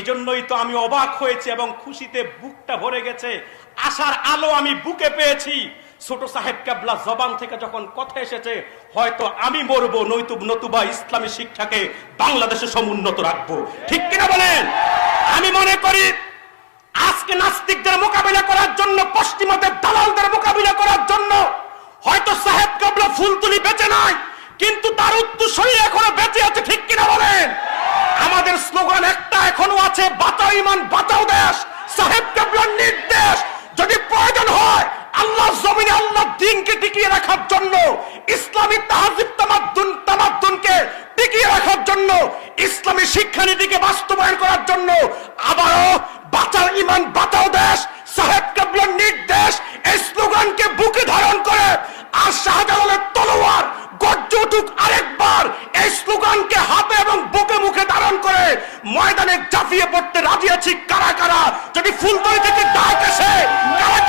এজন্যই তো আমি অবাক হয়েছি এবং খুশিতে বুকটা ভরে গেছে, আশার আলো আমি বুকে পেয়েছি। ছোট সাহেব কেবলা জবান থেকে যখন কথা এসেছে, হয়তো আমি মরবো নতুবা ইসলামী শিক্ষাকে বাংলাদেশে সমুন্নত রাখবো। ঠিক কিনা বলেন? আমি মনে করি আজকে নাস্তিকদের মোকাবিলা করার জন্য, পশ্চিমাদের দালালদের মোকাবিলা করার জন্য হয়তো সাহেব কেবলা ফুলতুলি বেঁচে নাই, কিন্তু তার উত্তরসূরি এখনো বেঁচে আছে। ঠিক কিনা বলেন? আমাদের স্লোগান একটা এখনো আছে, বাঁচাও ইমান বাঁচাও দেশ। সাহেব কেবলার নির্দেশ, যদি প্রয়োজন হয় আল্লাহ জমিনে আল্লাহ দ্বীনকে টিকিয়ে রাখার জন্য, ইসলামী তাহজিব তামাদ্দুনকে টিকিয়ে রাখার জন্য, ইসলামী শিক্ষানীতিকে বাস্তবায়ন করার জন্য আবারও বাঁচাও ইমান বাঁচাও দেশ সাহেব কেবলার নির্দেশ, এই স্লোগানকে বুকে ধারণ করে আর শাহজালালের তলোয়ার গর্জে উঠুক আরেকবার। এই স্লোগানকে হাতে এবং বুকে মুখে ধারণ করে ময়দানে ঝাঁপিয়ে পড়তে রাজি আছি কারা কারা? যদি ফুলতলি থেকে ডাক আসে, কারা